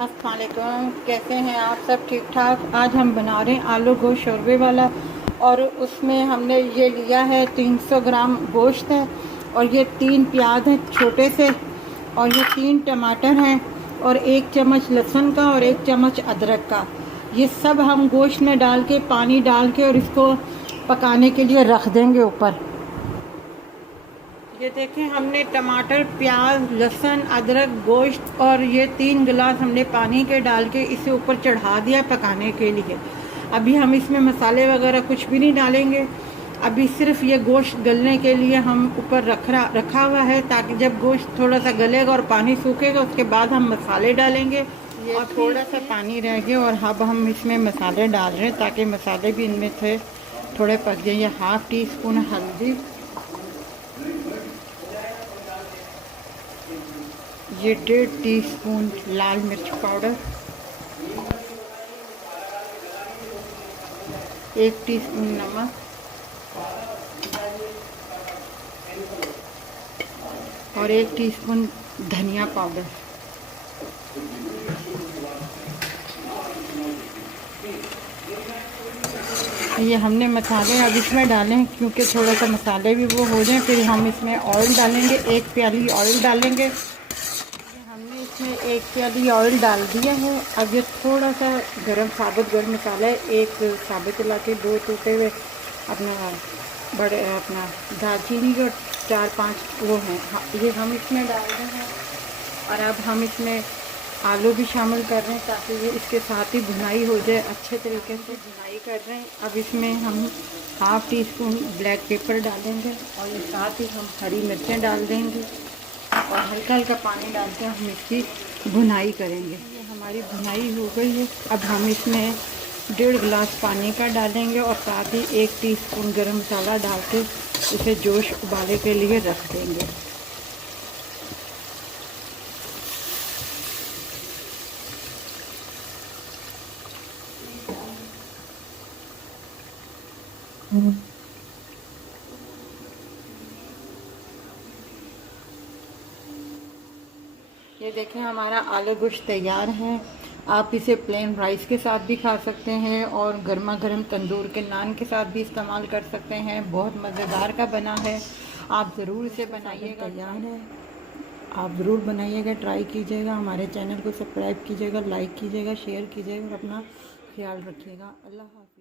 अस्सलाम वालेकुम, कैसे हैं आप सब? ठीक ठाक। आज हम बना रहे हैं आलू गोश्त शोरबे वाला, और उसमें हमने ये लिया है 300 ग्राम गोश्त है, और ये 3 प्याज हैं छोटे से, और ये 3 टमाटर हैं, और 1 चम्मच लहसुन का और 1 चम्मच अदरक का। ये सब हम गोश्त में डाल के पानी डाल के और इसको पकाने के लिए रख देंगे ऊपर। ये देखें, हमने टमाटर, प्याज, लहसुन, अदरक, गोश्त और ये 3 गिलास हमने पानी के डाल के इसे ऊपर चढ़ा दिया पकाने के लिए। अभी हम इसमें मसाले वगैरह कुछ भी नहीं डालेंगे। अभी सिर्फ ये गोश्त गलने के लिए हम ऊपर रखा हुआ है, ताकि जब गोश्त थोड़ा सा गलेगा और पानी सूखेगा उसके बाद हम मसाले डालेंगे। और थोड़ा सा पानी रह गया और अब हम इसमें मसाले डाल रहे हैं ताकि मसाले भी इनमें थे थोड़े पक जाए। ये 1/2 टीस्पून हल्दी, ये 1.5 टीस्पून लाल मिर्च पाउडर, 1 टीस्पून नमक, और 1 टीस्पून धनिया पाउडर। ये हमने मसाले अब इसमें डाले हैं क्योंकि थोड़ा सा मसाले भी वो हो जाएं। फिर हम इसमें ऑयल डालेंगे, 1 प्याली ऑयल डालेंगे। हमने इसमें 1 प्याली ऑयल डाल दिया है। अब ये थोड़ा सा साबुत गर्म मसाला है, 1 साबुत इलायची, 2 टूटे हुए अपना दालचीनी और 4-5 वो हैं, ये हम इसमें डाल रहे हैं। और अब हम इसमें आलू भी शामिल कर रहे हैं ताकि ये इसके साथ ही भुनाई हो जाए। अच्छे तरीके से भुनाई कर रहे हैं। अब इसमें हम 1/2 टीस्पून ब्लैक पेपर डालेंगे, और ये साथ ही हम हरी मिर्चें डाल देंगे, और हल्का हल्का पानी डाल के हम इसकी भुनाई करेंगे। ये हमारी भुनाई हो गई है। अब हम इसमें 1.5 गिलास पानी का डालेंगे, और साथ ही 1 टीस्पून गरम मसाला डाल के इसे जोश उबाले के लिए रख देंगे। ये देखें, हमारा आलू गोश्त तैयार है। आप इसे प्लेन राइस के साथ भी खा सकते हैं, और गर्मा गर्म तंदूर के नान के साथ भी इस्तेमाल कर सकते हैं। बहुत मज़ेदार का बना है, आप ज़रूर इसे बनाइएगा। तैयार है, आप ज़रूर बनाइएगा, ट्राई कीजिएगा। हमारे चैनल को सब्सक्राइब कीजिएगा, लाइक कीजिएगा, शेयर कीजिएगा, और अपना ख्याल रखिएगा। अल्लाह हाफ़िज़।